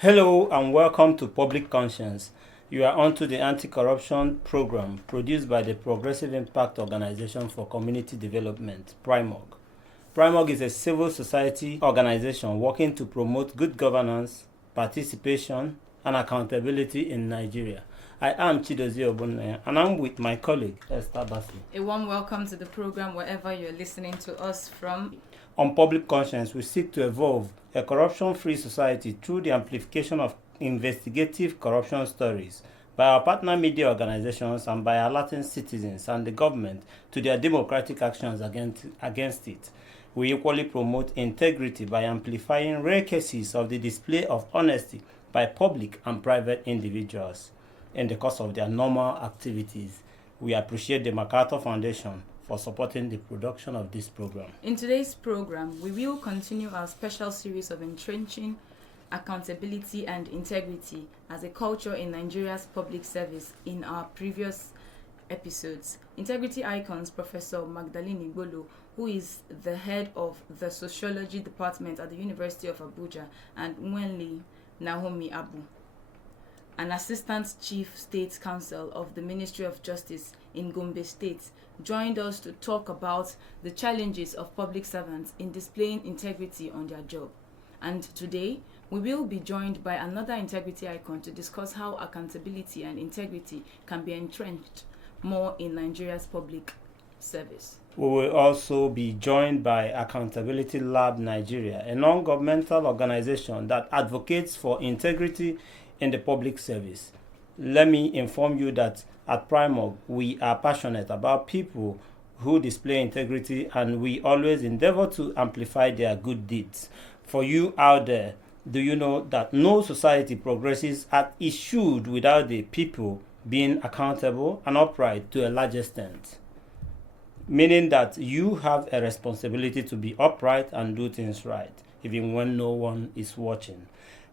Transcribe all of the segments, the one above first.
Hello and welcome to Public Conscience. You are onto the anti-corruption program produced by the Progressive Impact Organization for Community Development, PRIMOG. PRIMOG is a civil society organization working to promote good governance, participation, and accountability in Nigeria. I am Chidozie Ogbonnaya and I'm with my colleague Esther Bassi. A warm welcome to the program wherever you're listening to us from. On Public Conscience, we seek to evolve a corruption-free society through the amplification of investigative corruption stories by our partner media organizations and by alerting citizens and the government to their democratic actions against it. We equally promote integrity by amplifying rare cases of the display of honesty by public and private individuals in the course of their normal activities. We appreciate the MacArthur Foundation for supporting the production of this program. In today's program, we will continue our special series of entrenching accountability and integrity as a culture in Nigeria's public service. In our previous episodes, integrity icons Professor Magdalene Igbolo, who is the head of the sociology department at the University of Abuja, and Nwenli Naomi Abu, an assistant chief state counsel of the Ministry of Justice in Gombe State, joined us to talk about the challenges of public servants in displaying integrity on their job. And today, we will be joined by another integrity icon to discuss how accountability and integrity can be entrenched more in Nigeria's public service. We will also be joined by Accountability Lab Nigeria, a non-governmental organization that advocates for integrity in the public service. Let me inform you that at PRIMOG, we are passionate about people who display integrity and we always endeavor to amplify their good deeds. For you out there, do you know that no society progresses as it should without the people being accountable and upright to a large extent? Meaning that you have a responsibility to be upright and do things right, even when no one is watching.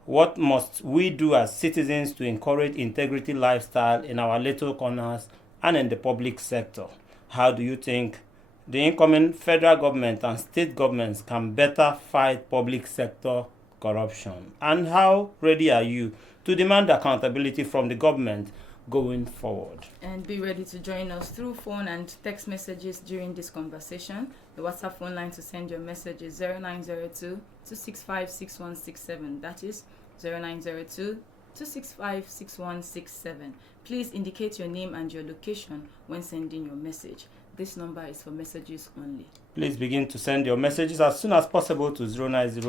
What must we do as citizens to encourage integrity lifestyle in our little corners and in the public sector? How do you think the incoming federal government and state governments can better fight public sector corruption? And how ready are you to demand accountability from the government going forward? And be ready to join us through phone and text messages during this conversation. The WhatsApp phone line to send your message is 0902 265 6167. That is 0902 265 6167. Please indicate your name and your location when sending your message. This number is for messages only. Please begin to send your messages as soon as possible to 090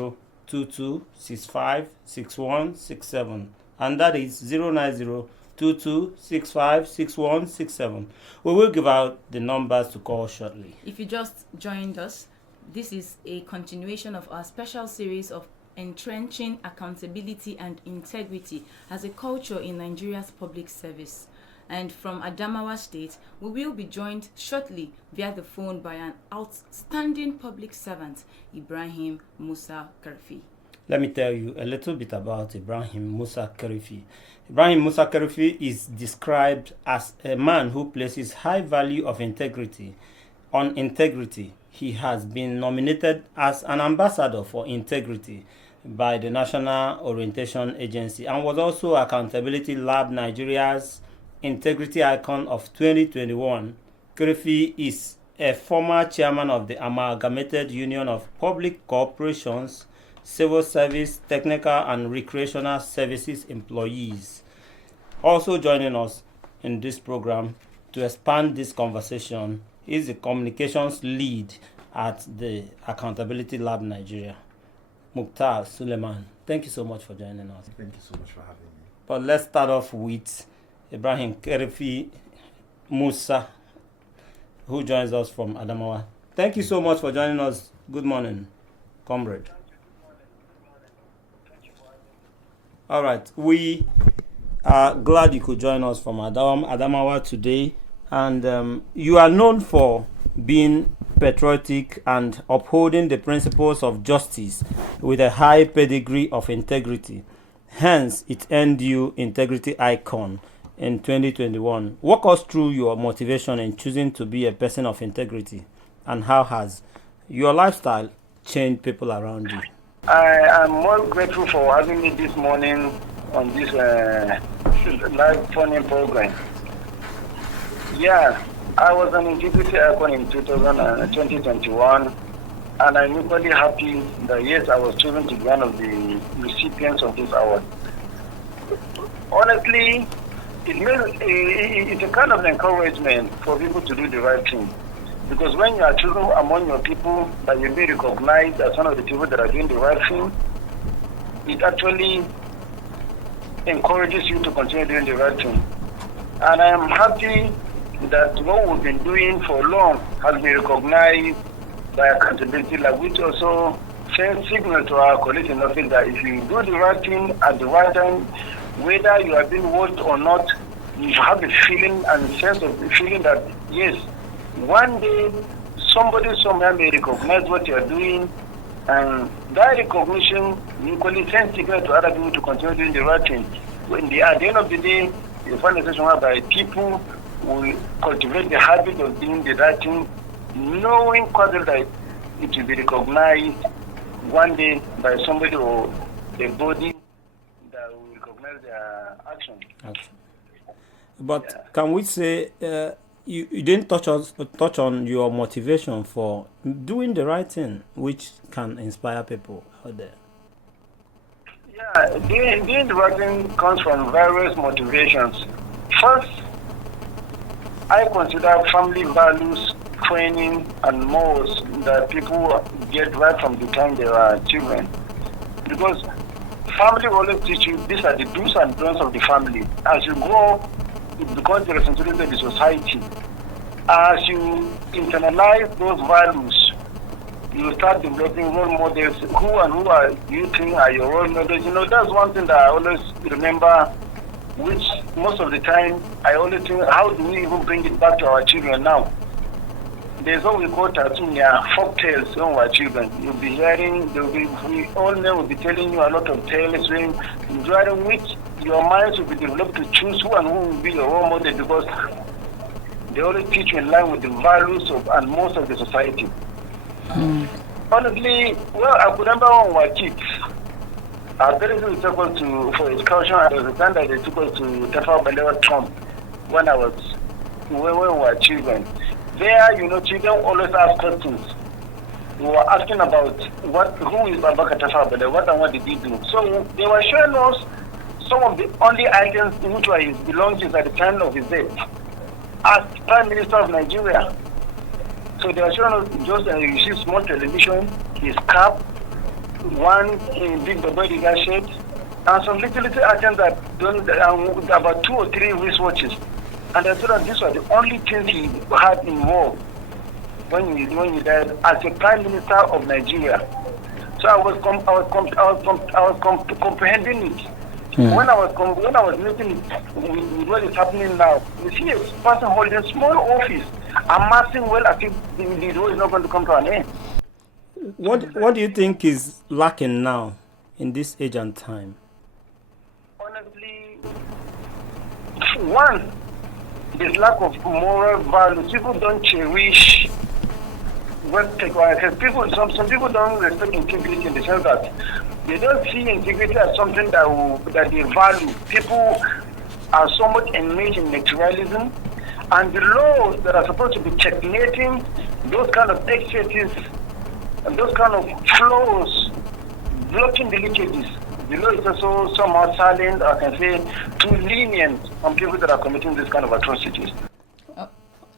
2265 6167. And that is 090 2265 6167. We will give out the numbers to call shortly. If you just joined us, this is a continuation of our special series of entrenching accountability and integrity as a culture in Nigeria's public service. And from Adamawa State, we will be joined shortly via the phone by an outstanding public servant, Ibrahim Musa Karfi. Let me tell you a little bit about Ibrahim Musa Karfi. Ibrahim Musa Karfi is described as a man who places high value of integrity on integrity. He has been nominated as an ambassador for integrity by the National Orientation Agency and was also Accountability Lab Nigeria's Integrity Icon of 2021. Karfi is a former chairman of the Amalgamated Union of Public Corporations, Civil Service, Technical and Recreational Services Employees. Also joining us in this program to expand this conversation is the communications lead at the Accountability Lab Nigeria, Mukhtar Suleiman. Thank you so much for joining us. Thank you so much for having me. But let's start off with Ibrahim Karfi Musa, who joins us from Adamawa. Thank you so much for joining us. Good morning, comrade. All right, we are glad you could join us from Adamawa today, and you are known for being patriotic and upholding the principles of justice with a high pedigree of integrity. Hence, it earned you Integrity Icon in 2021. Walk us through your motivation in choosing to be a person of integrity, and how has your lifestyle changed people around you? I am more grateful for having me this morning on this live phone-in program. Yeah, I was an integrity icon in 2021, and I'm equally happy that yes, I was chosen to be one of the recipients of this award. Honestly, it's a kind of encouragement for people to do the right thing. Because when you are chosen among your people that you be recognized as one of the people that are doing the right thing, it actually encourages you to continue doing the right thing. And I am happy that what we've been doing for long has been recognized by accountability, like which also sends signal to our colleagues in office that if you do the right thing at the right time, whether you are being watched or not, you have a feeling and sense of the feeling that yes, one day somebody somewhere may recognize what you are doing, and that recognition equally sends signal to other people to continue doing the right thing. At the end of the day, you find a situation whereby people will cultivate the habit of doing the right thing, knowing quite well that it will be recognized one day by somebody or a body that will recognize their action. But can we say you didn't touch on your motivation for doing the right thing, which can inspire people out there? Yeah, doing the right thing comes from various motivations. First, I consider family values, training, and morals that people get right from the time they are children. Because family will always teach you these are the do's and don'ts of the family. As you grow up, it becomes the responsibility of the society. As you internalize those values, you start developing role models. Who are you think are your role models? That's one thing that I always remember, which most of the time I always think, how do we even bring it back to our children now? There's what we call folk tales when we're children. You'll be hearing, we all men will be telling you a lot of tales, during which your minds will be developed to choose who and who will be your role model, because they always teach you in line with the values of and most of the society. Honestly, I could remember when we were kids. Our parents took us for excursion, and there was a time that they took us to Tafa Balewa Trump when we were children. There, children always ask questions. We were asking about who is Baba Tafa Balewa, what did he do? So they were showing us some of the only items which were his belongings at the time of his death as Prime Minister of Nigeria. So they were showing us just you see small television, his cap, one big Baba shirt, and some little items that done about 2 or 3 wristwatches. And I thought that these were the only things he had involved when he died as a Prime Minister of Nigeria. So I was comprehending it. When I was looking with what is happening now, you see a person holding a small office, amassing well as if the war is not going to come to an end. What do you think is lacking now in this age and time? Honestly, one, there's lack of moral values. People don't cherish some people don't respect integrity in the sense that they don't see integrity as something that they value. People are somewhat engaged in materialism, and the laws that are supposed to be checkmating those kind of excesses and those kind of flaws, blocking the leakages. The law is also somehow silent, I can say, too lenient on people that are committing this kind of atrocities.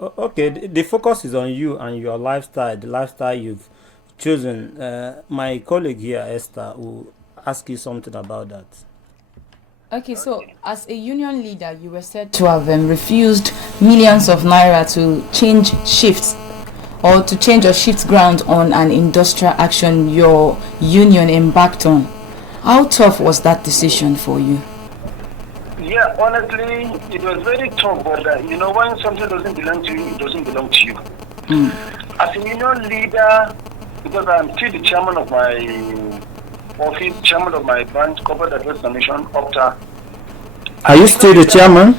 Okay, the focus is on you and your lifestyle, the lifestyle you've chosen. My colleague here, Esther, will ask you something about that. Okay, so as a union leader, you were said to have refused millions of naira to change shifts or to change or shift ground on an industrial action your union embarked on. How tough was that decision for you? Yeah, honestly, it was very tough, but when something doesn't belong to you, it doesn't belong to you. As a union leader, because I'm still the chairman of my office, chairman of my branch, Corporate Affairs Commission, OPTA. Are you still the chairman?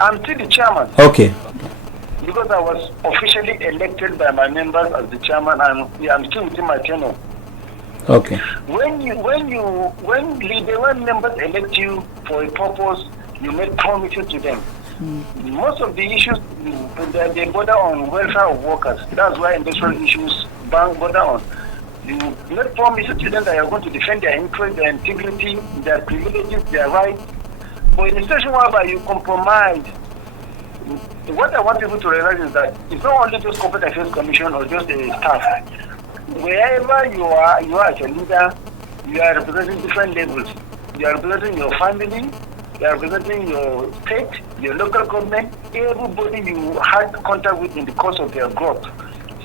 I'm still the chairman. Okay. Because I was officially elected by my members as the chairman, and I'm still within my tenure. Okay. When members elect you for a purpose, you make promises to them. Most of the issues they bother on welfare of workers. That's why industrial issues bother on. You make promises to them that you're going to defend their interests, their integrity, their privileges, their rights. But in a situation whereby you compromise, what I want people to realize is that it's not only just Corporate Affairs Commission or just a staff. Wherever you are as a leader, you are representing different levels. You are representing your family, you are representing your state, your local government, everybody you had contact with in the course of their growth.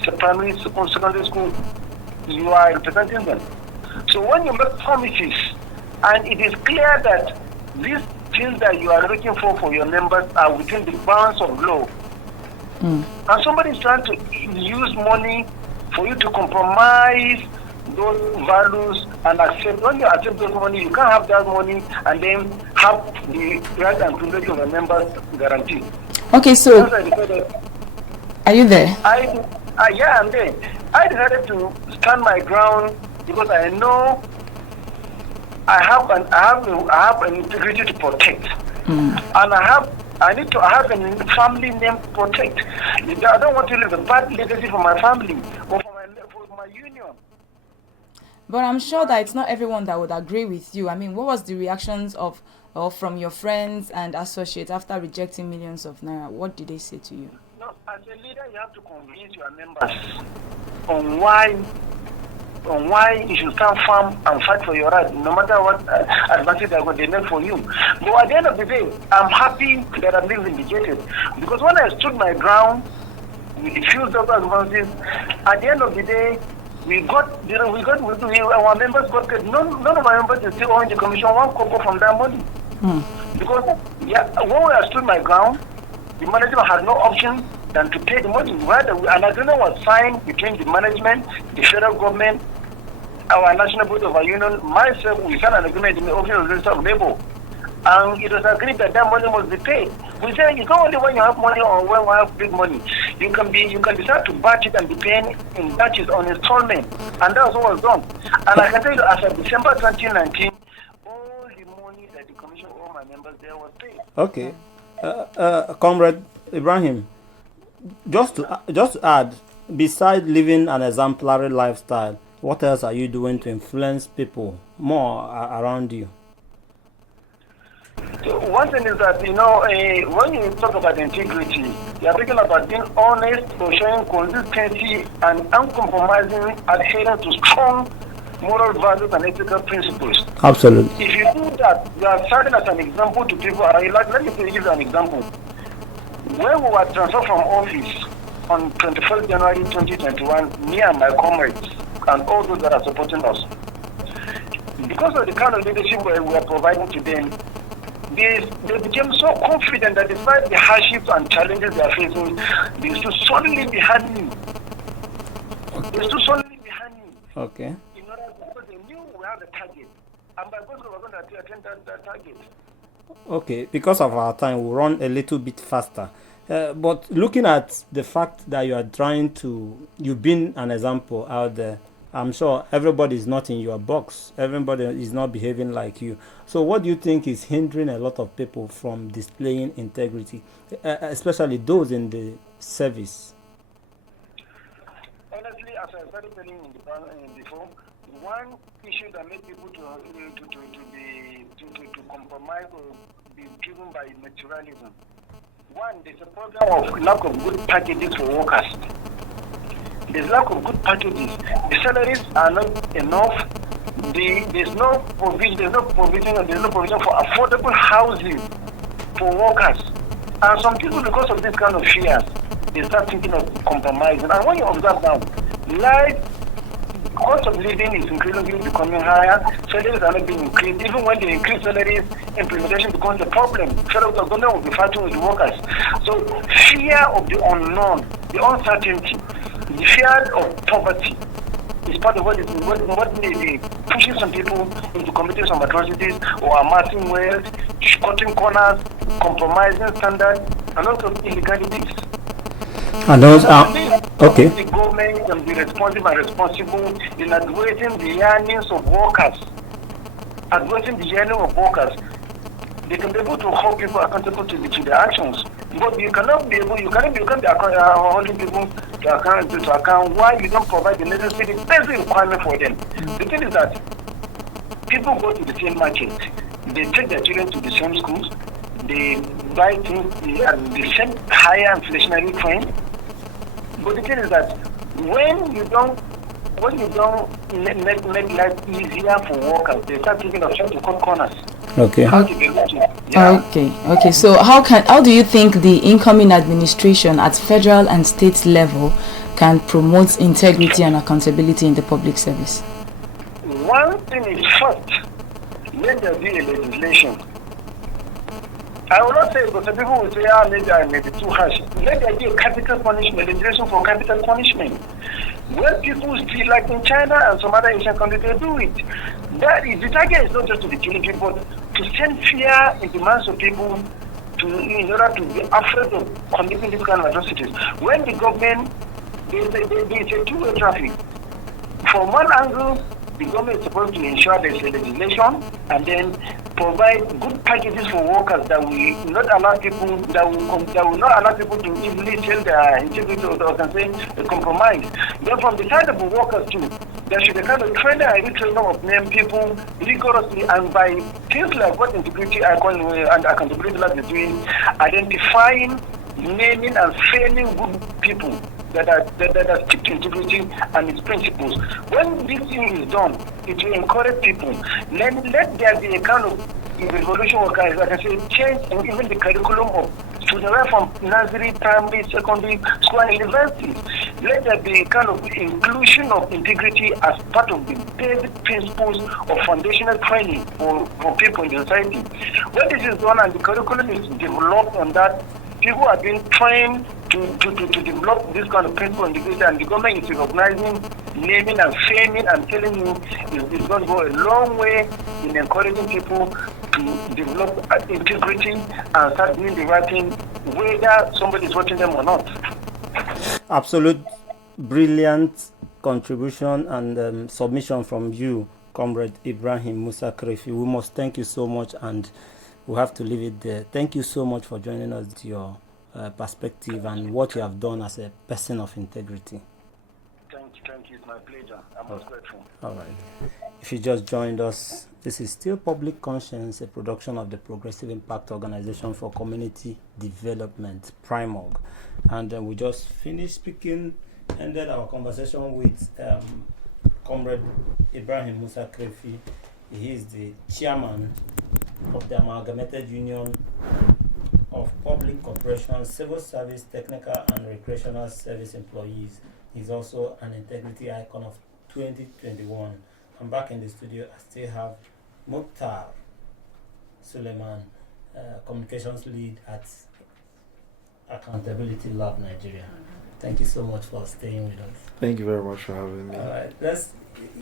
So primary school, secondary school, you are representing them. So when you make promises, and it is clear that these things that you are looking for your members are within the bounds of law, and somebody is trying to use money for you to compromise those values and accept. When you accept those money, you can't have that money and then have the right and privilege of a member guaranteed. Okay, so are you there? Yeah, I'm there. I decided to stand my ground because I know I have an integrity to protect, and I need to have a family name to protect. I don't want to leave a bad legacy for my family or for my union. But I'm sure that it's not everyone that would agree with you. I mean, what was the reactions from your friends and associates after rejecting millions of naira? What did they say to you? No, as a leader, you have to convince your members on why you should stand firm and fight for your right, no matter what advantage they make for you. But at the end of the day, I'm happy that I'm being vindicated, because when I stood my ground with the few doctors' advances, at the end of the day, our members got paid. None of my members is still owing the commission one kobo from that money. Because when I stood my ground, the management had no option than to pay the money. Rather, an agreement was signed between the management, the federal government, our National Board of our Union, myself. We signed an agreement in the Office of the Minister of Labour, and it was agreed that money must be paid. We said it's not only when you have money or when you have big money. You can decide to batch it and be paying in batches on installment, and that's what was done. And I can tell you, as of December 2019, all the money that the commission owed my members there was paid. Okay, Comrade Ibrahim, just to add, besides living an exemplary lifestyle, what else are you doing to influence people more around you? So one thing is that, when you talk about integrity, you are talking about being honest, or showing consistency and uncompromising adherence to strong moral values and ethical principles. Absolutely. If you do that, you are serving as an example to people. Let me give you an example. When we were transferred from office on 21st January 2021, me and my comrades and all those that are supporting us, because of the kind of leadership we are providing to them, they became so confident that despite the hardships and challenges they are facing, they stood solidly behind me. Okay. Because they knew we have a target, and by God, we were going to attain that target. Okay, because of our time, we'll run a little bit faster. But looking at the fact that you've been an example out there, I'm sure everybody is not in your box. Everybody is not behaving like you. So what do you think is hindering a lot of people from displaying integrity, especially those in the service? Honestly, as I started telling before, one issue that makes people to compromise or be driven by materialism. One, there's a problem of lack of good packages for workers. There's lack of good packages. The salaries are not enough. There's no provision for affordable housing for workers. And some people, because of this kind of fears, they start thinking of compromising. And when you observe now, cost of living is increasingly becoming higher. Salaries are not being increased. Even when they increase salaries, implementation becomes a problem. Federal government will be fighting with the workers. So fear of the unknown, the uncertainty, the fear of poverty is part of what may be pushing some people into committing some atrocities or amassing wealth, cutting corners, compromising standards, and also illegalities. And those are okay. The government can be responsible in addressing the yearnings of workers. Addressing the yearning of workers. They can be able to hold people accountable to their actions. But you cannot be holding people to account why you don't provide the necessary basic requirement for them. The thing is that people go to the same market, they take their children to the same schools, they buy things at the same higher inflationary trend. But the thing is that when you don't make life easier for workers, they start thinking of trying to cut corners. Okay. Okay. So how do you think the incoming administration at federal and state level can promote integrity and accountability in the public service? One thing is first, let there be a legislation. I will not say, but some people will say, maybe I may be too harsh. Let there be a capital punishment, legislation for capital punishment. When people steal, like in China and some other Asian countries, they do it. The target is not just to be killing people, but to send fear in the minds of people in order to be afraid of committing these kind of atrocities. When the government, it's a two-way traffic. From one angle, the government is supposed to ensure there's a legislation and then provide good packages for workers that will not allow people to easily sell their integrity or can say a compromise. Then from the side of the workers too, there should be a kind of training and retraining of named people rigorously, and by things like what integrity icon and accountability lab is doing, identifying, naming and training good people that stick to integrity and its principles. When this thing is done, it will encourage people. Let there be a kind of revolution, or like I say, change in even the curriculum of students right from nursery, primary, secondary, school, and universities. Let there be a kind of inclusion of integrity as part of the basic principles of foundational training for people in the society. When this is done and the curriculum is developed on that, people are being trained to develop this kind of principle and integrity, and the government is recognizing, naming and framing and telling you it's going to go a long way in encouraging people to develop integrity and start doing the right thing, whether somebody is watching them or not. Absolute brilliant contribution and submission from you, Comrade Ibrahim Musa Krefi. We must thank you so much, and we have to leave it there. Thank you so much for joining us with your perspective and what you have done as a person of integrity. Thank you. It's my pleasure. I'm most grateful. All right. If you just joined us, this is still Public Conscience, a production of the Progressive Impact Organization for Community Development, PRIMOG. And we just finished ended our conversation with Comrade Ibrahim Musa Krefi. He is the chairman of the Amalgamated Union of Public Corporations, Civil Service, Technical and Recreational Service Employees. He's also an integrity icon of 2021. I'm back in the studio. I still have Mukhtar Suleiman, communications lead at Accountability Lab Nigeria. Thank you so much for staying with us. Thank you very much for having me. All right.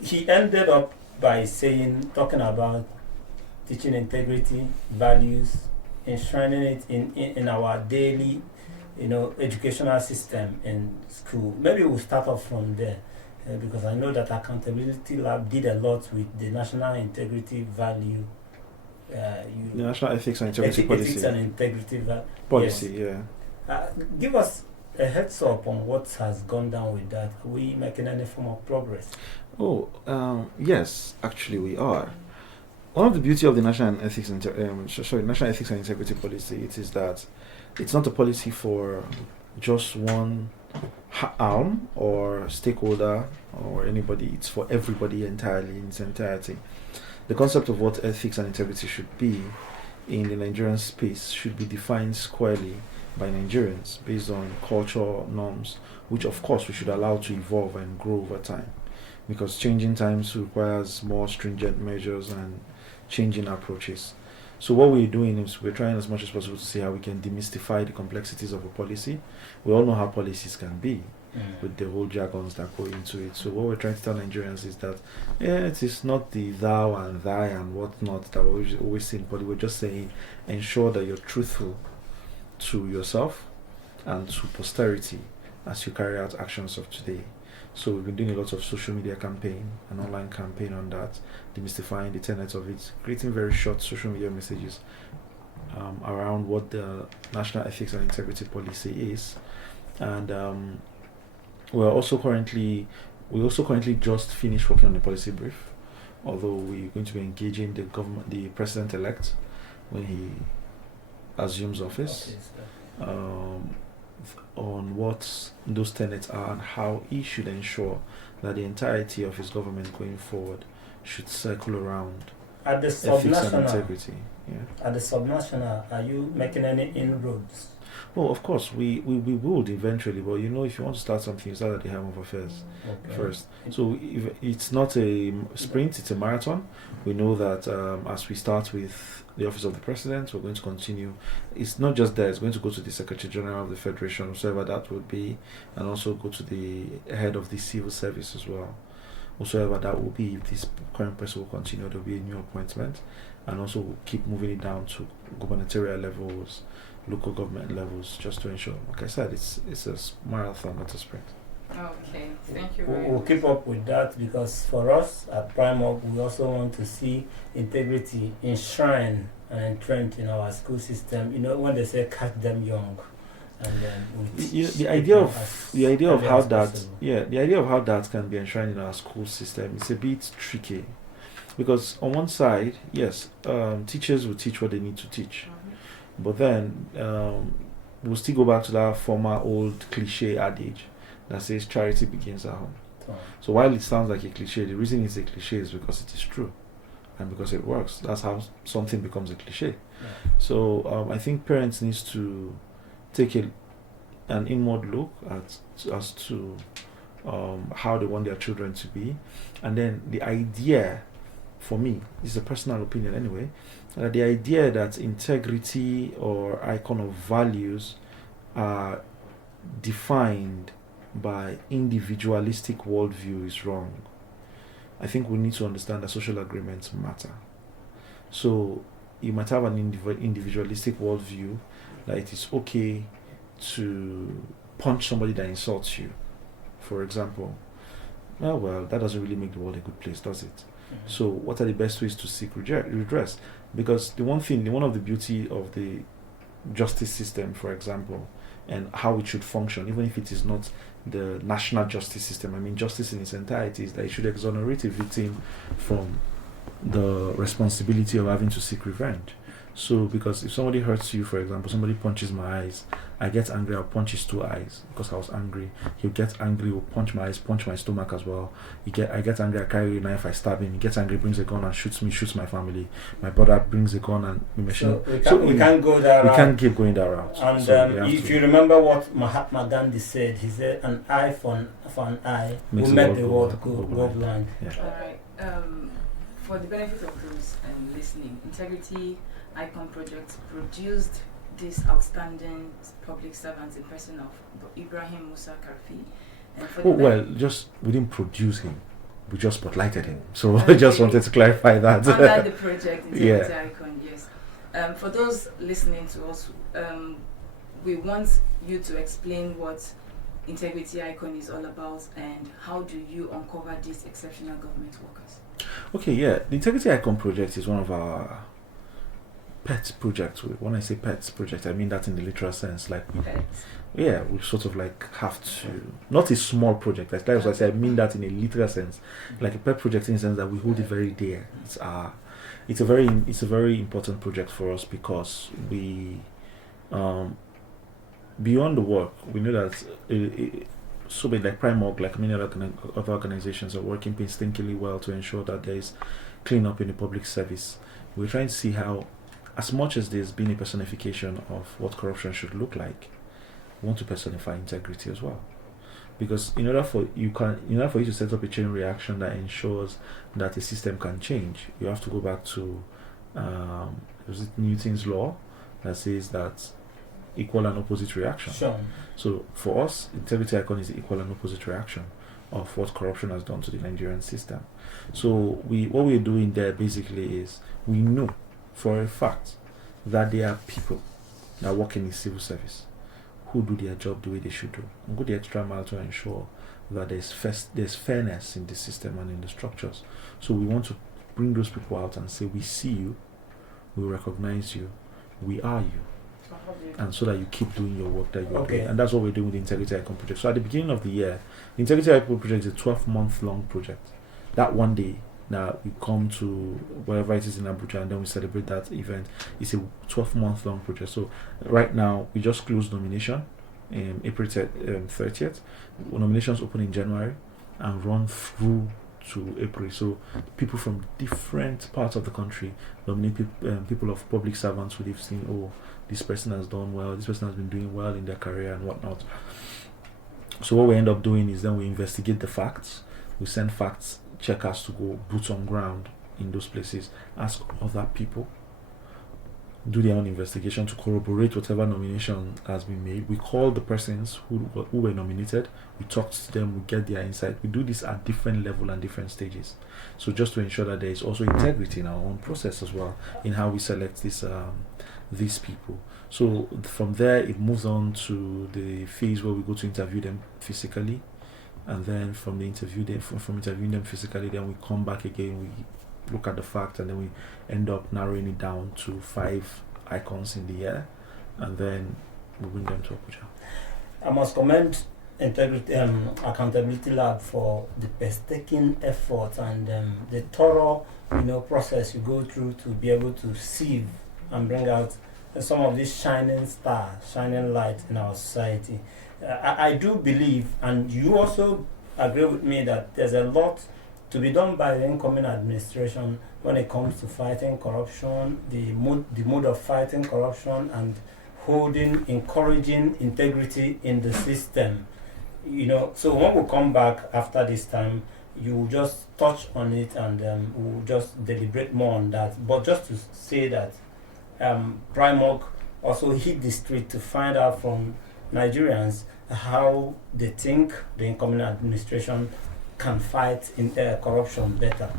He ended up by talking about teaching integrity, values, enshrining it in our daily, educational system in school. Maybe we'll start off from there, because I know that Accountability Lab did a lot with the National Integrity Value. The National Ethics and Integrity Policy. Ethics and Integrity Policy, yes. Yeah. Give us a heads up on what has gone down with that. Are we making any form of progress? Yes, actually we are. One of the beauty of the National Ethics and Integrity Policy is that it's not a policy for just one arm or stakeholder or anybody. It's for everybody entirely in its entirety. The concept of what ethics and integrity should be in the Nigerian space should be defined squarely by Nigerians based on cultural norms, which of course we should allow to evolve and grow over time, because changing times requires more stringent measures and changing approaches. So what we're doing is we're trying as much as possible to see how we can demystify the complexities of a policy. We all know how policies can be with the whole jargons that go into it. So what we're trying to tell Nigerians is that it is not the thou and thy and whatnot that we're always saying, but we're just saying ensure that you're truthful to yourself and to posterity as you carry out actions of today. So we've been doing a lot of social media campaign, an online campaign on that, demystifying the tenets of it, creating very short social media messages around what the National Ethics and Integrity Policy is, and we also currently just finished working on the policy brief. Although we're going to be engaging the president-elect when he assumes office, on what those tenets are and how he should ensure that the entirety of his government going forward should circle around At the ethics and subnational, integrity. Yeah. at the subnational, are you making any inroads? Well, of course, we would eventually, but if you want to start something, you start at the helm of affairs first. So if it's not a sprint, it's a marathon. We know that as we start with the Office of the President, we're going to continue. It's not just there, it's going to go to the Secretary General of the Federation, whoever that would be, and also go to the head of the civil service as well. Whosoever that will be, if this current person will continue, there will be a new appointment, and also we'll keep moving it down to gubernatorial levels, local government levels, just to ensure, like I said, it's a marathon, not a sprint. Okay, thank you We'll very we'll much. keep up with that, because for us at Primark, we also want to see integrity enshrined and entrenched in our school system. When they say catch them young, and then The idea of how that can be enshrined in our school system is a bit tricky, because on one side, yes, teachers will teach what they need to teach. But then we'll still go back to that former old cliche adage that says charity begins at home. So while it sounds like a cliche, the reason it's a cliche is because it is true and because it works. That's how something becomes a cliche. Yeah. So I think parents need to take an inward look as to how they want their children to be. And then the idea, for me, is a personal opinion anyway, the idea that integrity or icon of values are defined by individualistic worldview is wrong. I think we need to understand that social agreements matter. So you might have an individualistic worldview that it is okay to punch somebody that insults you, for example. Well, that doesn't really make the world a good place, does it? So what are the best ways to seek redress? Because one of the beauty of the justice system, for example, and how it should function, even if it is not the national justice system, I mean justice in its entirety, is that it should exonerate a victim from the responsibility of having to seek revenge. So because if somebody hurts you, for example, somebody punches my eyes, I get angry, I'll punch his 2 eyes because I was angry. He'll get angry, will punch my eyes, punch my stomach as well. I get angry, I carry a knife, I stab him. He gets angry, brings a gun and shoots me, shoots my family. My brother brings a gun and we can't go that route. We can't keep going that route. And So if you remember what Mahatma Gandhi said, he said, "An eye for an eye will make the world go blind." Yeah. Alright, for the benefit of those listening, Integrity Icon Project produced this outstanding public servant in person of Ibrahim Musa Karfi. And for We didn't produce him. We just spotlighted him. So I just wanted to clarify that. under the project Integrity Yeah. Icon, yes. For those listening to us, we want you to explain what Integrity Icon is all about and how do you uncover these exceptional government workers. Okay, yeah. The Integrity Icon Project is one of our pet projects. When I say pets project, I mean that in the literal sense. Like, we sort of like have to, not a small project. That's why I say I mean that in a literal sense, like a pet project in the sense that we hold it very dear. It's a very important project for us because we, beyond the work, we know that so big like Primark, like many other organizations, are working painstakingly well to ensure that there is clean up in the public service. We're trying to see how, as much as there's been a personification of what corruption should look like, we want to personify integrity as well. Because in order for you to set up a chain reaction that ensures that a system can change, you have to go back to Newton's law that says that equal and opposite reaction. Sure. So for us, Integrity Icon is the equal and opposite reaction of what corruption has done to the Nigerian system. So what we're doing there basically is we know for a fact that there are people that work in the civil service who do their job the way they should do and go the extra mile to ensure that there's fairness in the system and in the structures. So we want to bring those people out and say, we see you, we recognize you, we are you, and so that you keep doing your work that you're doing. And that's what we're doing with the Integrity Icon project. So at the beginning of the year, the Integrity Icon project is a 12-month long project. That one day, now we come to wherever it is in Abuja and then we celebrate that event. It's a 12-month long project. So right now, we just closed nomination April 30th. Nominations open in January and run through to April. So people from different parts of the country nominate people of public servants who they've seen, oh, this person has done well, this person has been doing well in their career and whatnot. So what we end up doing is then we investigate the facts. We send facts checkers to go boots on ground in those places, ask other people, do their own investigation to corroborate whatever nomination has been made. We call the persons who were nominated, we talk to them, we get their insight. We do this at different level and different stages. So just to ensure that there is also integrity in our own process as well, in how we select these people. So from there, it moves on to the phase where we go to interview them physically. And then from interviewing them physically, then we come back again, we look at the facts, and then we end up narrowing it down to 5 icons in the year, and then we bring them to Abuja. I must commend Integrity Accountability Lab for the painstaking effort and the thorough, process you go through to be able to sieve and bring out some of these shining stars, shining light in our society. I do believe, and you also agree with me, that there's a lot to be done by the incoming administration when it comes to fighting corruption, the mode of fighting corruption, and encouraging integrity in the system. So when we come back after this time, you will just touch on it and we'll just deliberate more on that. But just to say that Primark also hit the street to find out from Nigerians how they think the incoming administration can fight corruption better.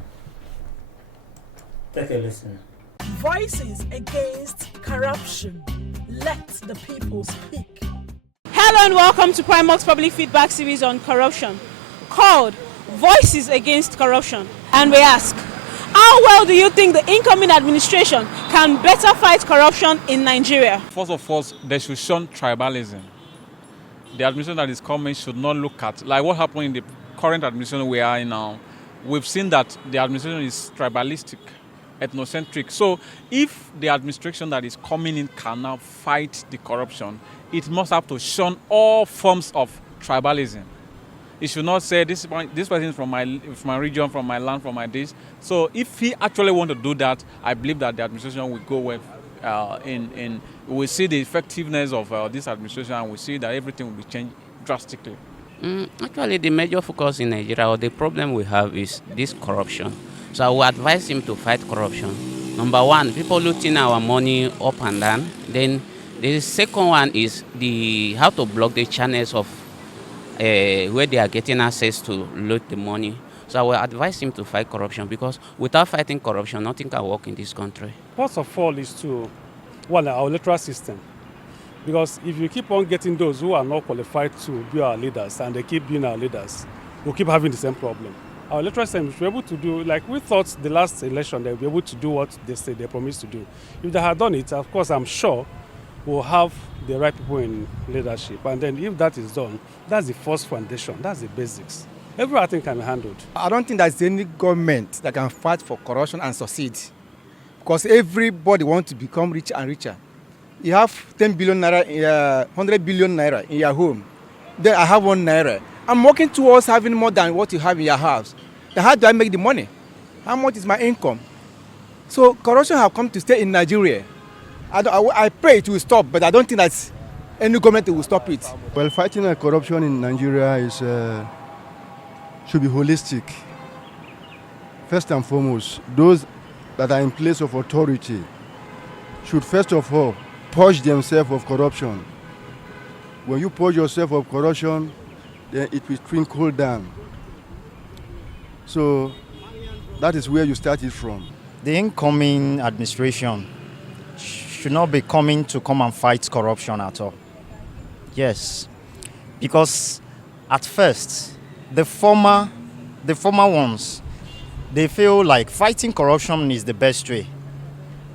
Take a listen. Voices against corruption. Let the people speak. Hello and welcome to Primark's public feedback series on corruption, called Voices Against Corruption. And we ask, how well do you think the incoming administration can better fight corruption in Nigeria? First of all, they should shun tribalism. The administration that is coming should not look at, like what happened in the current administration we are in now. We've seen that the administration is tribalistic, ethnocentric. So if the administration that is coming in can now fight the corruption, it must have to shun all forms of tribalism. It should not say this person is from my region, from my land, from my this. So if he actually want to do that, I believe that the administration will go with we see the effectiveness of this administration, and we see that everything will be changed drastically. Actually, the major focus in Nigeria, or the problem we have, is this corruption. So I would advise him to fight corruption. Number one, people looting our money up and down. Then the second one is how to block the channels of where they are getting access to loot the money. So I will advise him to fight corruption, because without fighting corruption, nothing can work in this country. First of all is our electoral system. Because if you keep on getting those who are not qualified to be our leaders, and they keep being our leaders, we'll keep having the same problem. Our electoral system should be able to do, like we thought the last election, they'll be able to do what they say they promised to do. If they had done it, of course, I'm sure we'll have the right people in leadership. And then if that is done, that's the first foundation, that's the basics. Everything can be handled. I don't think there's any government that can fight for corruption and succeed, because everybody wants to become richer and richer. You have 10 billion naira, 100 billion naira in your home. Then I have 1 naira. I'm working towards having more than what you have in your house. Then how do I make the money? How much is my income? So corruption has come to stay in Nigeria. I pray it will stop, but I don't think that any government will stop it. Well, fighting corruption in Nigeria should be holistic. First and foremost, those that are in place of authority should first of all purge themselves of corruption. When you purge yourself of corruption, then it will trickle down. So that is where you started from. The incoming administration should not be coming to come and fight corruption at all. Yes, because at first, the former ones, they feel like fighting corruption is the best way.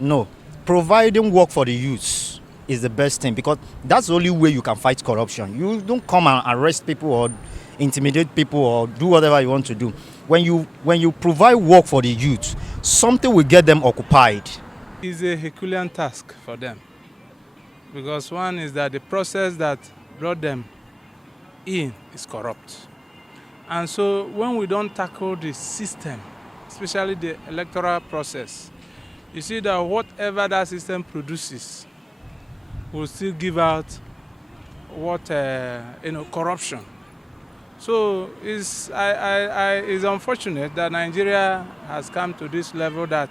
No, providing work for the youths is the best thing, because that's the only way you can fight corruption. You don't come and arrest people or intimidate people or do whatever you want to do. When you provide work for the youth, something will get them occupied. It's a Herculean task for them, because one is that the process that brought them in is corrupt. And so when we don't tackle the system, especially the electoral process, you see that whatever that system produces will still give out what corruption. So it's unfortunate that Nigeria has come to this level that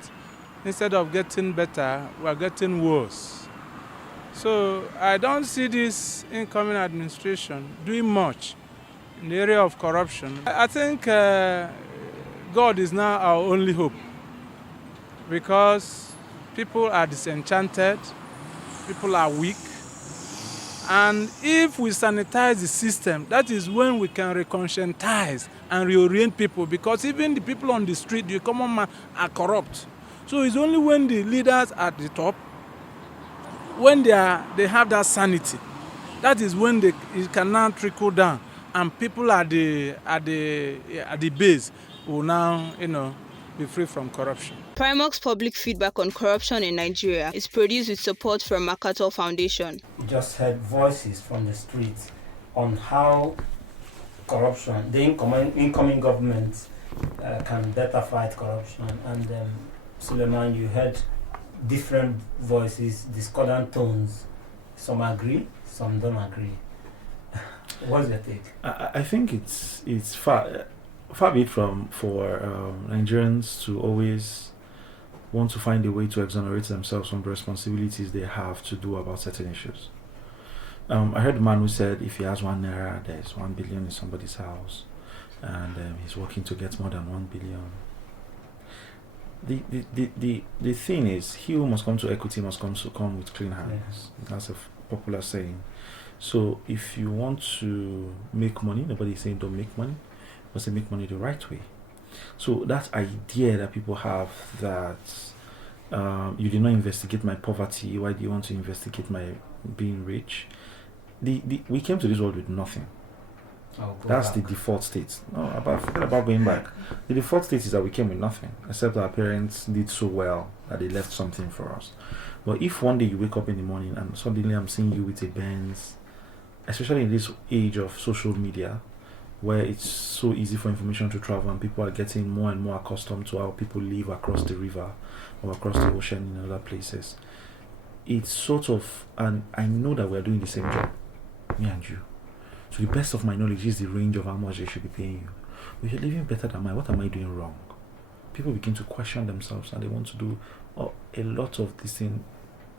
instead of getting better, we're getting worse. So I don't see this incoming administration doing much in the area of corruption. I think God is now our only hope, because people are disenchanted, people are weak, and if we sanitize the system, that is when we can reconscientize and reorient people, because even the people on the street, the common man, are corrupt. So it's only when the leaders at the top, when they have that sanity, that is when it can now trickle down, and people at the base will now be free from corruption. Primark's public feedback on corruption in Nigeria is produced with support from MacArthur Foundation. You just heard voices from the streets on how corruption, the incoming government can better fight corruption. And Suleiman, you heard different voices, discordant tones. Some agree, some don't agree. What's your take? I think it's far be it for Nigerians to always want to find a way to exonerate themselves from the responsibilities they have to do about certain issues. I heard a man who said if he has 1 naira, there's 1 billion in somebody's house, and he's working to get more than 1 billion. The thing is, he who must come to equity must come with clean hands. Yes. That's a popular saying. So if you want to make money, nobody is saying don't make money, but say make money the right way. So that idea that people have that you did not investigate my poverty, why do you want to investigate my being rich? We came to this world with nothing. That's the default state. Forget about going back. The default state is that we came with nothing, except that our parents did so well that they left something for us. But if one day you wake up in the morning and suddenly I'm seeing you with a Benz, especially in this age of social media, where it's so easy for information to travel and people are getting more and more accustomed to how people live across the river or across the ocean in other places, it's sort of, and I know that we're doing the same job, me and you. To the best of my knowledge is the range of how much they should be paying you. But you're living better than mine. What am I doing wrong? People begin to question themselves and they want to do a lot of this thing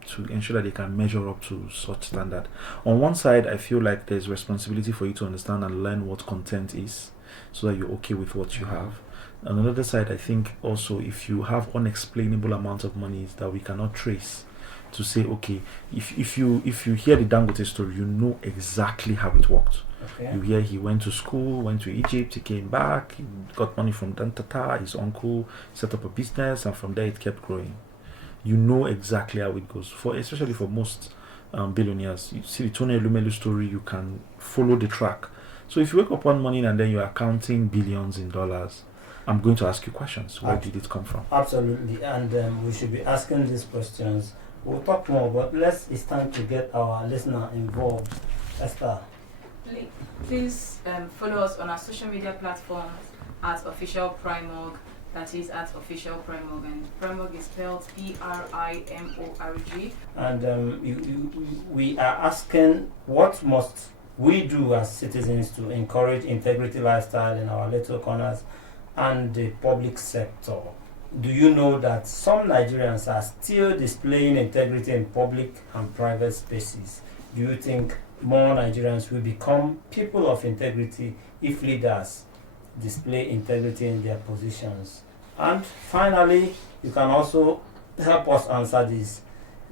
to ensure that they can measure up to such standard. On one side, I feel like there's responsibility for you to understand and learn what content is so that you're okay with what you have. On the other side, I think also if you have unexplainable amounts of money that we cannot trace, to say, okay, if you hear the Dangote story, you know exactly how it worked. Okay. You hear he went to school, went to Egypt, he came back, he got money from Dantata, his uncle set up a business, and from there it kept growing. You know exactly how it goes. Especially for most billionaires, you see the Tony Elumelu story, you can follow the track. So if you wake up one morning and then you are counting billions in dollars, I'm going to ask you questions. Where did it come from? Absolutely, and we should be asking these questions. We'll talk more, but it's time to get our listener involved. Esther. Please follow us on our social media platforms at Official Primorg, that is at Official Primorg, and Primorg is spelled Primorg. And we are asking, what must we do as citizens to encourage integrity lifestyle in our little corners and the public sector? Do you know that some Nigerians are still displaying integrity in public and private spaces? Do you think more Nigerians will become people of integrity if leaders display integrity in their positions? And finally, you can also help us answer this.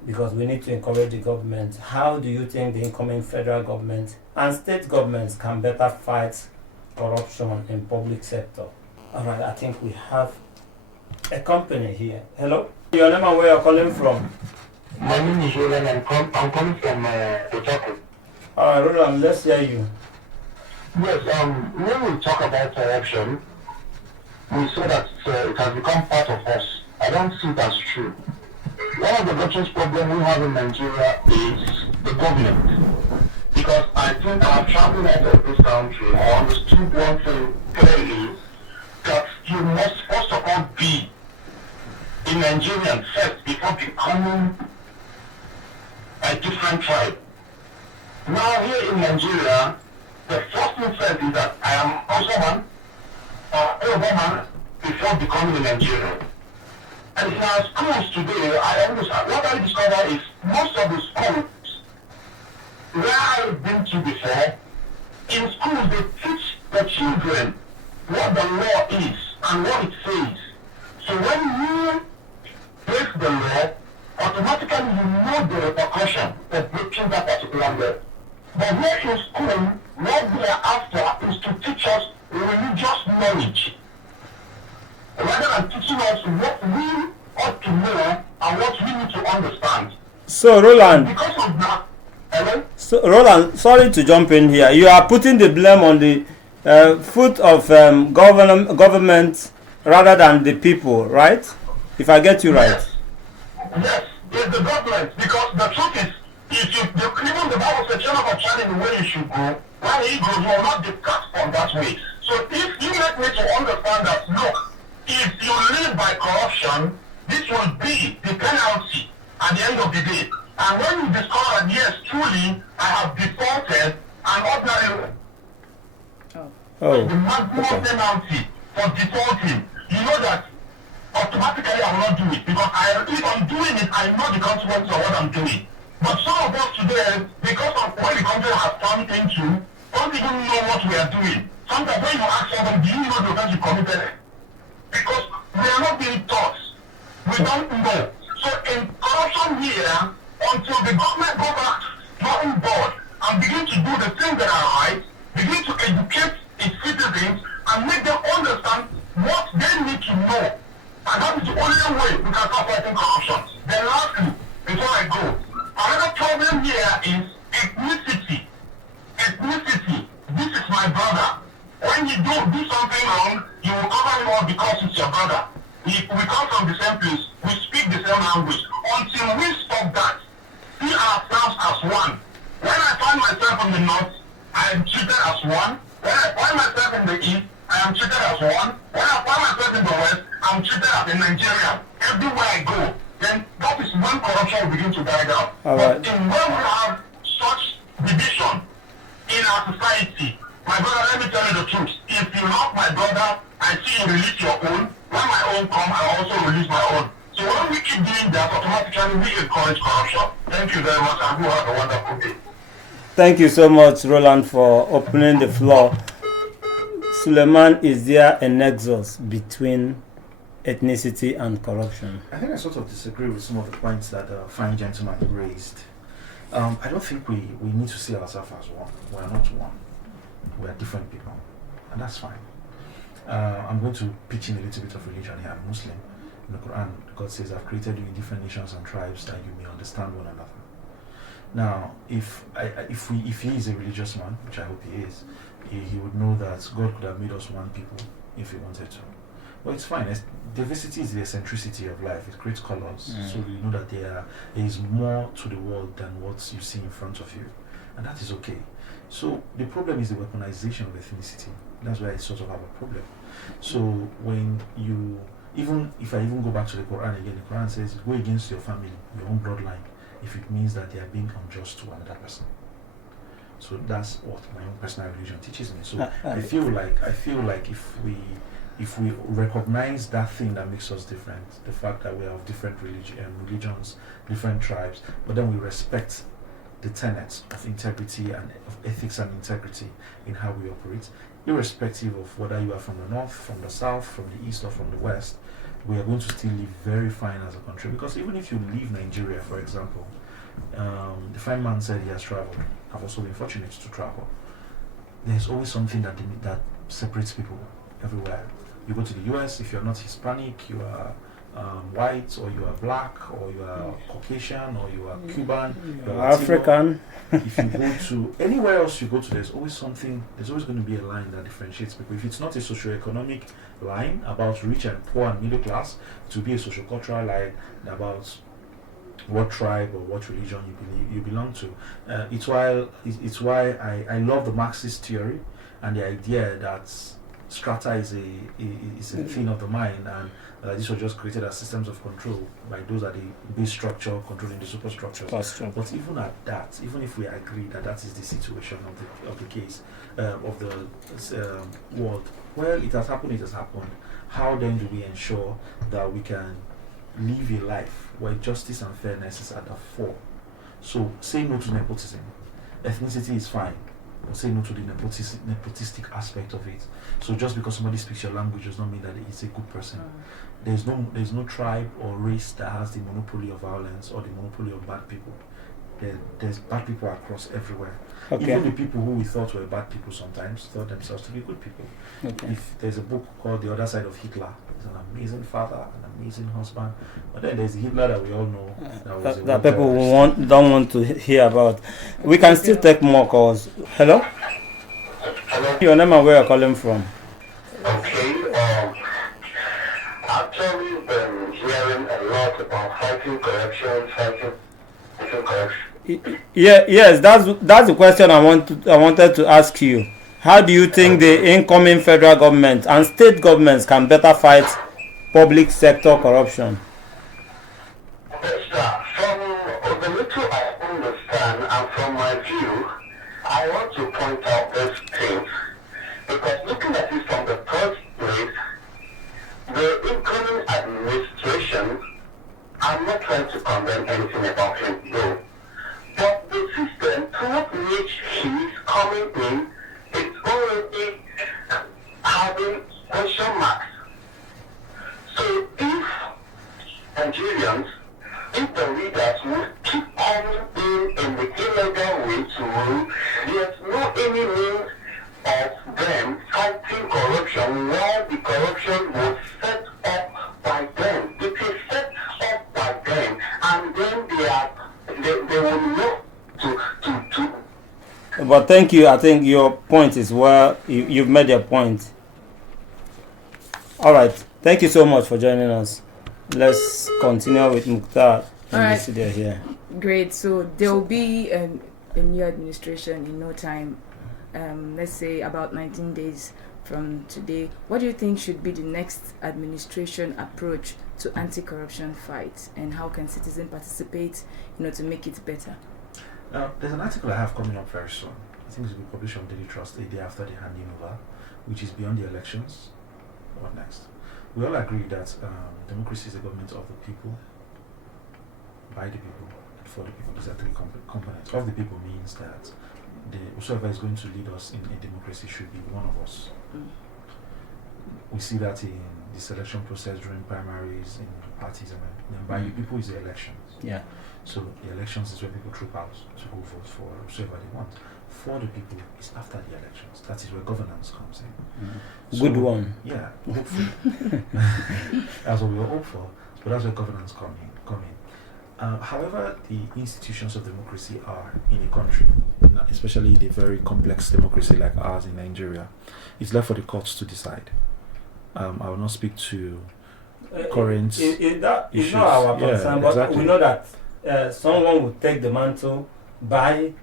because we need to encourage the government. How do you think the incoming federal government and state governments can better fight corruption in public sector? All right, I think we have a company here. Hello? Your name and where you're calling from? My name is Roland. I'm calling from Otaku. All right, Roland, let's hear you. Yes, when we talk about corruption, we say that it has become part of us. I don't see it as true. One of the greatest problems we have in Nigeria is the government. Because I think I've traveled out of this country, I understood one thing clearly, that you must first of all be a Nigerian first before becoming a different tribe. Now here in Nigeria, the first thing said is that I am Osman or Yoruba before becoming a Nigerian. And in our schools today, what I discover is most of the schools where I've been to before, in schools they teach the children what the law is and what it says. So when you break the law, automatically you know the repercussion of breaking that particular law. But here in school, what we are after is to teach us religious knowledge, rather than teaching us what we ought to know and what we need to understand. So, Roland. Because of that, hello? So, Roland, sorry to jump in here. You are putting the blame on the foot of government rather than the people, right? If I get you right. Yes, it's the government, because the truth is, even the Bible says, "Train up a child in the way you should go, when he grows, he will not depart from that way." So if you make me to understand that, look, if you live by corruption, this will be the penalty at the end of the day. And when you discover that, yes, truly, I have defaulted an ordinary the maximum penalty for defaulting, you know that automatically I will not do it, because if I'm doing it, I know the consequences of what I'm doing. But some of us today, because of what the country has turned into, don't even know what we are doing. Sometimes when you ask someone, do you know the offense you committed? Because we are not being taught. We don't know. So in corruption here, until the government go back drawing board and begin to do the things that are right, begin to educate its citizens and make them understand what they need to know. And that is the only way we can start fighting corruption. Then lastly, before I go, another problem here is ethnicity. Ethnicity. This is my brother. When you do something wrong, you will cover him up because it's your brother. We come from the same place. We speak the same language. Until we stop that, see ourselves as one. When I find myself in the north, I am treated as one. When I find myself in the east, I am treated as one. When I find myself in the west, I'm treated as a Nigerian. Everywhere I go, then that is when corruption will begin to die down. But in when we have such division in our society, my brother, let me tell you the truth. If you help my brother, I see you release your own. When my own come, I also release my own. So when we keep doing that, automatically we encourage corruption. Thank you very much, and you have a wonderful day. Thank you so much, Roland, for opening the floor. Suleiman, is there a nexus between ethnicity and corruption? I think I sort of disagree with some of the points that the fine gentleman raised. I don't think we need to see ourselves as one. We are not one. We are different people, and that's fine. I'm going to pitch in a little bit of religion here. I'm Muslim. In the Quran, God says, "I've created you in different nations and tribes that you may understand one another." Now, if he is a religious man, which I hope he is, he would know that God could have made us one people if he wanted to. But it's fine. Diversity is the eccentricity of life. It creates colors. So you know that there is more to the world than what you see in front of you. And that is okay. So the problem is the weaponization of ethnicity. That's why I sort of have a problem. So when you, even if I go back to the Quran again, the Quran says, go against your family, your own bloodline, if it means that they are being unjust to another person. So that's what my own personal religion teaches me. So I feel like if we recognize that thing that makes us different, the fact that we have different religions, different tribes, but then we respect the tenets of integrity and of ethics and integrity in how we operate, irrespective of whether you are from the north, from the south, from the east, or from the west, we are going to still live very fine as a country. Because even if you leave Nigeria, for example, the fine man said he has traveled. I've also been fortunate to travel. There's always something that separates people everywhere. You go to the US, if you're not Hispanic, you are white, or you are black, or you are Caucasian, or you are Cuban, you are African. If you go to anywhere else you go to, there's always going to be a line that differentiates people. If it's not a socioeconomic line about rich and poor and middle class, it will be a sociocultural line about what tribe or what religion you belong to. It's why I love the Marxist theory and the idea that strata is a thing of the mind, and this was just created as systems of control by those at the base structure controlling the superstructures. But even at that, even if we agree that that is the situation of the case of the world, well, it has happened. How then do we ensure that we can live a life where justice and fairness is at the fore? So say no to nepotism. Ethnicity is fine, but say no to the nepotistic aspect of it. So just because somebody speaks your language does not mean that he's a good person. There's no tribe or race that has the monopoly of violence or the monopoly of bad people. There's bad people across everywhere. Okay. Even the people who we thought were bad people sometimes thought themselves to be good people. Okay. If there's a book called The Other Side of Hitler, he's an amazing father, an amazing husband. But then there's the Hitler that we all know that people don't want to hear about. We can still take more calls. Hello? Hello? Your name and where you're calling from? Okay, actually been hearing a lot about fighting corruption. Yes, that's the question I wanted to ask you. How do you think the incoming federal government and state governments can better fight public sector corruption? Yes, sir. From the little I understand and from my view, I want to point out these things. Because looking at it from the first place, the incoming administration, I'm not trying to condemn anything about him, though. But the system through which he is coming in is already having question marks. So if Nigerians, if the leaders would keep coming in the illegal way to rule, there's no any means of them fighting corruption while the corruption was set up by them. It is set up by them, and then they will know to. But thank you. I think your point is well. You've made your point. All right. Thank you so much for joining us. Let's continue with Mukhtar and Isidia here. Great. So there will be a new administration in no time. Let's say about 19 days from today. What do you think should be the next administration approach to anti-corruption fight, and how can citizens participate, to make it better? There's an article I have coming up very soon. I think it will be published on Daily Trust a day after the handing over, which is beyond the elections. What next? We all agree that democracy is the government of the people, by the people, and for the people. These are three components. Of the people means that whoever is going to lead us in a democracy should be one of us. We see that in the selection process during primaries, in parties, and then by the people is the elections. Yeah. So the elections is where people troop out to go vote for whoever they want. For the people is after the elections. That is where governance comes in. Good one. Yeah, hopefully. That's what we all hope for. But that's where governance come in. However, the institutions of democracy are in a country, especially the very complex democracy like ours in Nigeria, it's left for the courts to decide. I will not speak to current issues. It's not our concern, but exactly. We know that someone will take the mantle by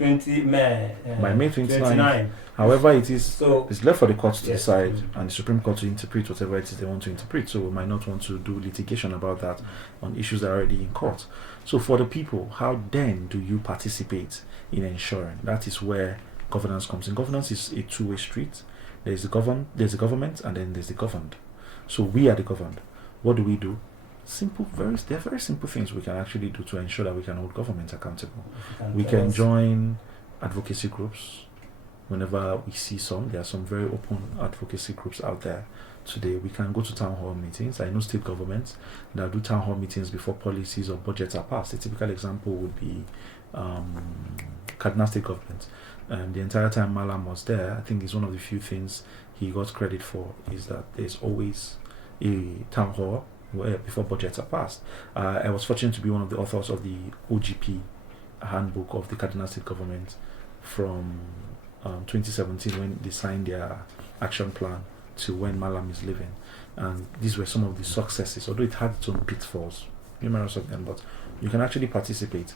May 29. However, it's left for the courts to decide, and the Supreme Court to interpret whatever it is they want to interpret. So we might not want to do litigation about that on issues that are already in court. So for the people, how then do you participate in ensuring? That is where governance comes in. Governance is a two-way street. There's the government, and then there's the governed. So we are the governed. What do we do? There are very simple things we can actually do to ensure that we can hold government accountable. We can join advocacy groups whenever we see some. There are some very open advocacy groups out there today. We can go to town hall meetings. I know state governments that do town hall meetings before policies or budgets are passed. A typical example would be Kaduna state government. The entire time Malam was there, I think it's one of the few things he got credit for is that there's always a town hall before budgets are passed. I was fortunate to be one of the authors of the OGP handbook of the Kaduna state government from 2017 when they signed their action plan to when Malam is leaving. And these were some of the successes, although it had its own pitfalls, numerous of them, but you can actually participate.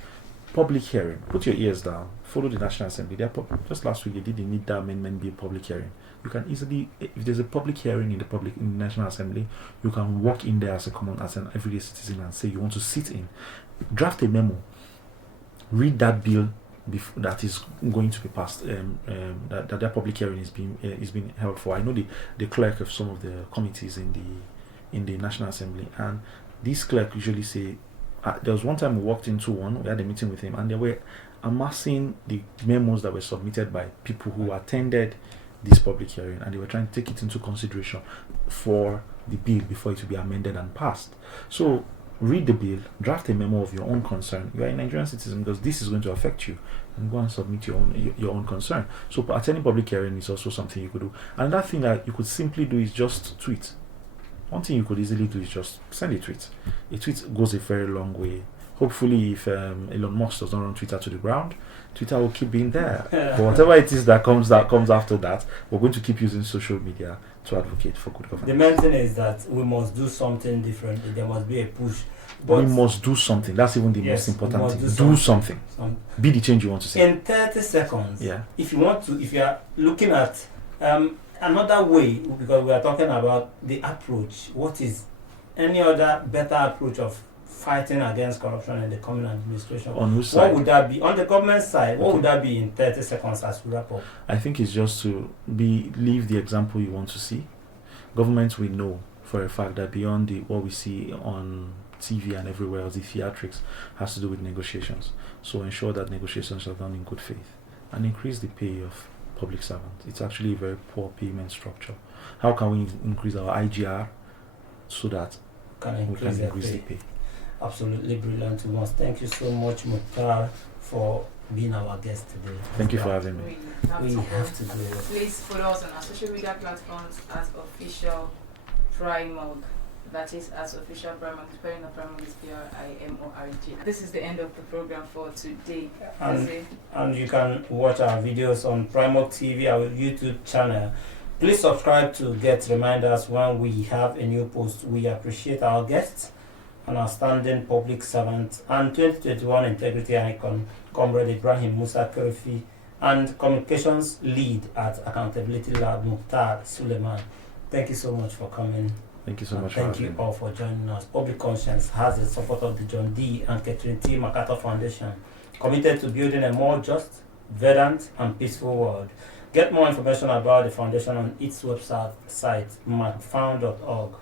Public hearing, put your ears down, follow the National Assembly. Just last week they did the NIDA amendment bill public hearing. You can easily, if there's a public hearing in the National Assembly, you can walk in there as an everyday citizen and say you want to sit in, draft a memo, read that bill that is going to be passed, that public hearing is being held for. I know the clerk of some of the committees in the National Assembly, and this clerk usually say, there was one time we walked into one, we had a meeting with him, and they were amassing the memos that were submitted by people who attended this public hearing, and they were trying to take it into consideration for the bill before it will be amended and passed. So read the bill, draft a memo of your own concern. You are a Nigerian citizen because this is going to affect you, and go and submit your own concern. So attending public hearing is also something you could do. Another thing that you could simply do is just tweet. One thing you could easily do is just send a tweet. A tweet goes a very long way. Hopefully, if Elon Musk does not run Twitter to the ground, Twitter will keep being there. But whatever it is that comes after that, we're going to keep using social media to advocate for good governance. The main thing is that we must do something differently. There must be a push. But we must do something. That's even the most important thing. Do something. Be the change you want to see. In 30 seconds, if you are looking at another way, because we are talking about the approach, what is any other better approach of fighting against corruption in the coming administration? On which side? What would that be? On the government side, what would that be in 30 seconds as we wrap up? I think it's just to leave the example you want to see. Governments will know for a fact that beyond what we see on TV and everywhere else, the theatrics has to do with negotiations. So ensure that negotiations are done in good faith and increase the pay of public servants. It's actually a very poor payment structure. How can we increase our IGR so that we can increase the pay? Absolutely brilliant. We must thank you so much, MacArthur, for being our guest today. Thank you for having me. We have to do it. Please follow us on our social media platforms as official Primorg. That is as official Primorg. Spelling of Primorg is PRIMORG. This is the end of the program for today. And you can watch our videos on Primorg TV, our YouTube channel. Please subscribe to get reminders when we have a new post. We appreciate our guests and our standing public servant and 2021 integrity icon, Comrade Ibrahim Musa Kerefi, and communications lead at Accountability Lab, MacArthur Suleiman. Thank you so much for coming. Thank you so much. Thank you all for joining us. Public Conscience has the support of the John D. and Catherine T. MacArthur Foundation, committed to building a more just, verdant, and peaceful world. Get more information about the foundation on its website, macfound.org.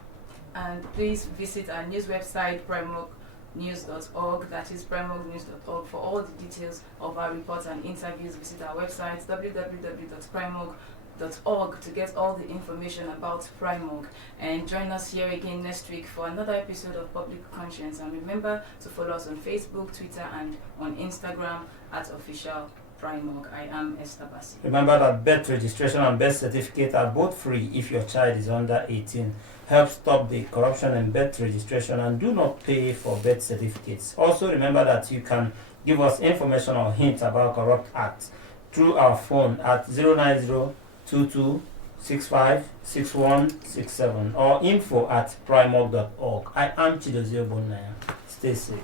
And please visit our news website, primorgnews.org. That is primorgnews.org. For all the details of our reports and interviews, visit our website, www.primorg.org, to get all the information about Primorg. And join us here again next week for another episode of Public Conscience. And remember to follow us on Facebook, Twitter, and on Instagram at official Primorg. I am Esther Bassi. Remember that birth registration and birth certificate are both free if your child is under 18. Help stop the corruption in birth registration and do not pay for birth certificates. Also remember that you can give us information or hints about corrupt acts through our phone at 090-2265-6167 or info@primorg.org. I am Chidozie Obonaya. Stay safe.